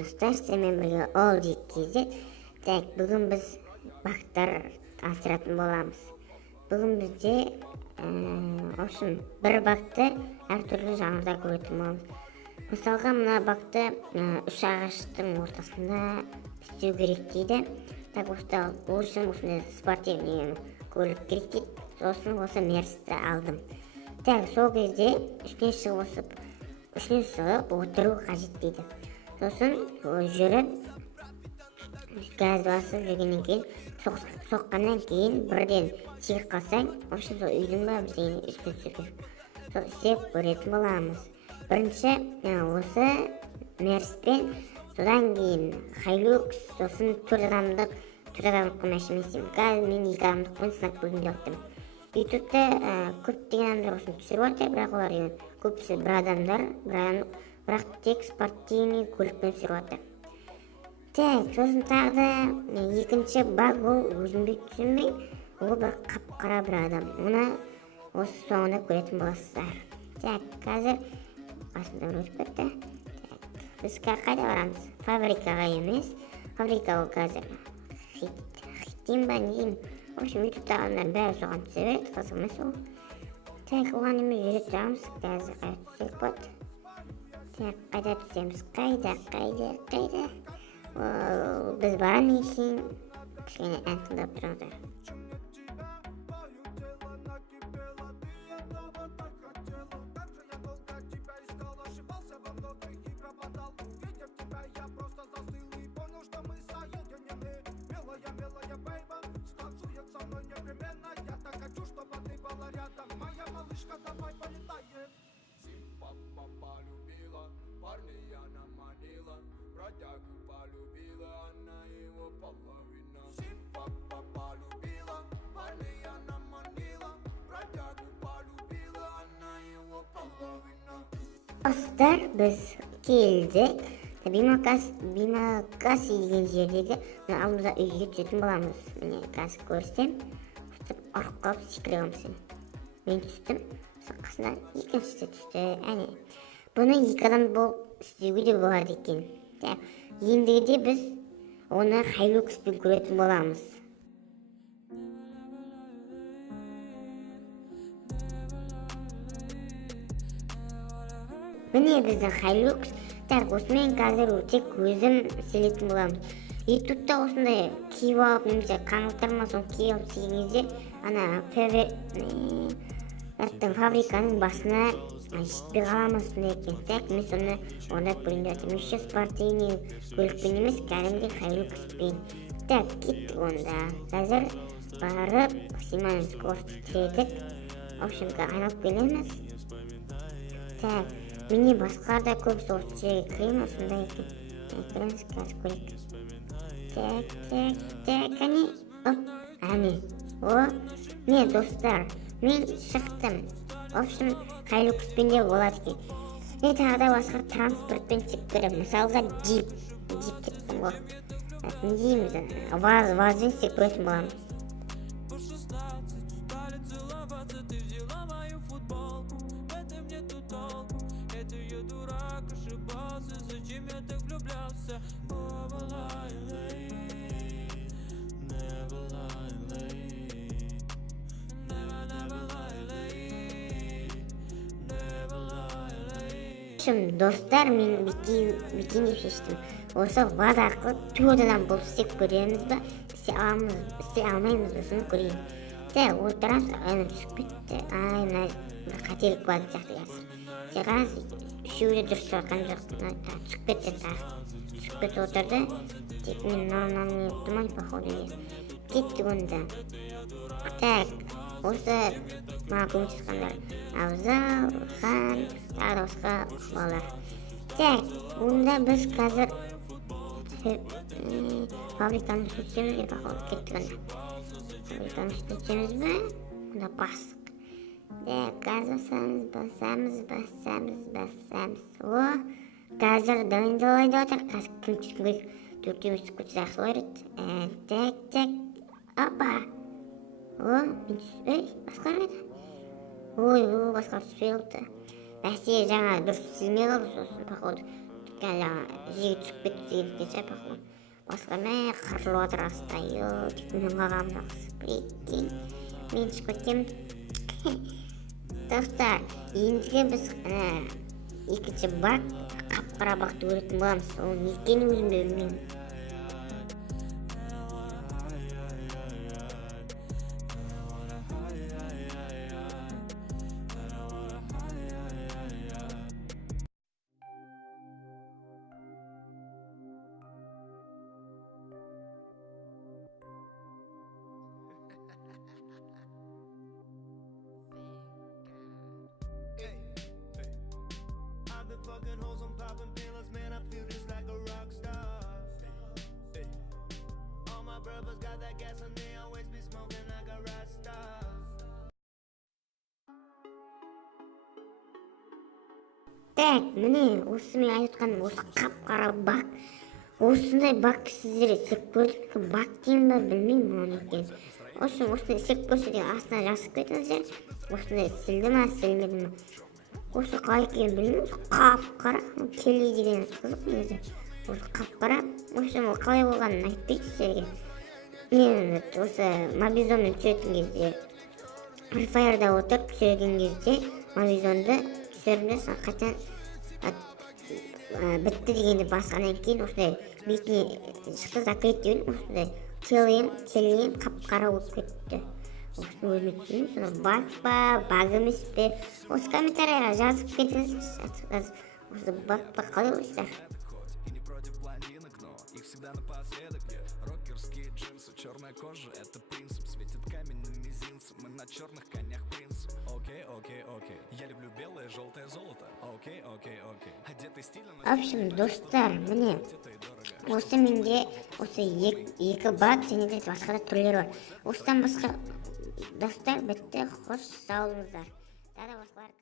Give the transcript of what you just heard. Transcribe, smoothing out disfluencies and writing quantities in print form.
достар, сіздермен бірге ол жеткізді. Так, бүгін біз бақтар асыратын боламыз. Бүгін бізде, бір бақты әртүрлі жанрда көретін боламыз. Мысалға, мына бақты үш ағаштың ортасында істеу керек дейді. Так, ол үшін осындай спортивный көлік керек дейді. Сосын осы мерсті алдым. Так, сол кезде үшіне шығып отыру қажет дейді. Сосын жүріп, газ басып жүргеннен кейін, соққаннан кейін бірден тиіп қалсаң, сол үйдің ба бізден үстін сүріп, сол істеп көретін боламыз. Бірінші осы мерспен, содан кейін Hilux, сосын 4 адамдық мәшінесім. Қазір мен 2 адамдықпен сынап көргенде оқтым. Ютубта көптеген адамдар осыны түсіріп отыр, бірақ олар көбісі бір адамдар, бірақ тек спортивный көлікпен түсіріп отыр. Так, сосын тағы да екінші баг, ол өзімді түсінбей, ол бір қап-қара бір адам. Оны осы соңында көретін боласыздар. Так, қазір қасымда өтіп кетті. Біз қайда барамыз? Фабрикаға емес. Фабрика ол қазір хиттен ба не деймін. В общем, ютубтағы адамдар бәрі соған түсе береді, қызық емес ол. Так, оған емес жүріп тұрамыз. Қазір қайда түсек болады. Так, қайда түсеміз? Қайда? Біз барамыз кейін кішкене ән тыңдап тұрыңыздар. Достар, біз келдік. Бимакаси деген жердегі алдымызда үйге түсетін боламыз. Міне қазір көрсем, ұрып қалып секіре қалмасын. Мен түстім, қасынан екіншісі түсті. Әне, бұны 2 адам болып істеуге де болады екен. Ендігіде біз оны Hilux-пен көретін боламыз. Міне біздің Hilux. Так, осымен қазір тек өзім істелетін боламыз. Ютубта осындай киіп алып, немесе қаңылтырма соң киіп алып істегенде, фабриканың басына жетпей қаламыз сондай екен. Так, мен соны орындап көрейін деп жатырмын. Еще спортивный көлікпен емес, кәдімгі Hilux-пен. Так, кеттік онда. Қазір барып, максимальный скорость тіредік. В общем, айналып келеміз. Так, міне басқалар да көбісі осы жерге кіремін, сондай екен. Кіреміз, қазір көрейік. Так, әне. Не, достар, мен шықтым. В общем, Hilux-пен де болады екен. Мен тағы да басқа транспортпен тек көрем. Мысалға, джип кеттім ғой. Не дейміз, вазбен тек көретін боламыз. Достар, мен бекейін деп шештім. Осы ваз арқылы 4 адам болып істеп көреміз ба, істей алмаймыз ба, соны көрейін. Так, отырамыз, әне түсіп кетті. Мына қателік болады сияқты қазір. Қараңыз, үшеуі де дұрыс жатқан жоқ. Түсіп кетті отырды. Тек мен нормальный еттім, походу. Кеттік онда. Так, осы маған көмектесқандар Абзал, Хан, тағы да басқа балалар. Так, онда біз қазір фабриканы сүйтсеміз деп кеттік онда. Фабриканы сүйтсеміз бе? Онда бастық. Газ басамыз. Қазір дайындалайды отыр. Қазір кім түскім керек? 4-іміз түсіп кетсе жақсы болар еді. Так. Опа! Басқар еді. Басқар түспей қалды. Бәсе жаңа дұрыс сезілмей қалды сосын, походу. жиі түсіп кетті дегенде жапақпын. Басқа мә қырылып отыр аста, деп мен қағамын ақсы. Прикинь, мен шығып кеткем. Достар, ендігі біз екінші бак, қап-қара бақты көретін боламыз. Ол не екенін өзім де білмеймін. I've been fucking hoes, I'm popping pills, man, I feel just like a rock star. All my brothers got that gas and they always be smoking like a rasta. Так, міне осы мен айтып отқаным осы қап-қара бак. Осындай бак сіздер істеп көрдік. Бак деймін ба білмеймін оны екен. Осындай істеп көрсе де астына жазып кетіңіздер. Осындай істелді ма, істелмеді ма. Осы қалай екенін білмеймін. Осы қап-қара келли деген қызық негізі. Осы қап-қара. Ол қалай болғанын айтпайды сіздерге. Мен осы Мобизонды түсіретін кезде, Free Fire'да отырып түсірген кезде Мобизонды түсірімде қайтан бітті дегенде басқаннан кейін осындай бетіне шықты закрыть деген осындай келген қап-қара болып кетті. Осыны өзіме түсіндім. Соны баг па, баг емес пе? Осы комментарийға жазып кетіңіз. Осы баг па қалай ойлайсыздар? Рокерские джинсы, черная кожа, это принцип. Светит камень на мизинце, мы на черных конях принцип. Окей. Я люблю белое, желтое золото. Окей. Одетый стильно. В общем, достар, міне осы менде осы екі баг және де басқа да түрлері бар. Осыдан басқа достар бітті. Қош сау болыңыздар. Тағы басқалар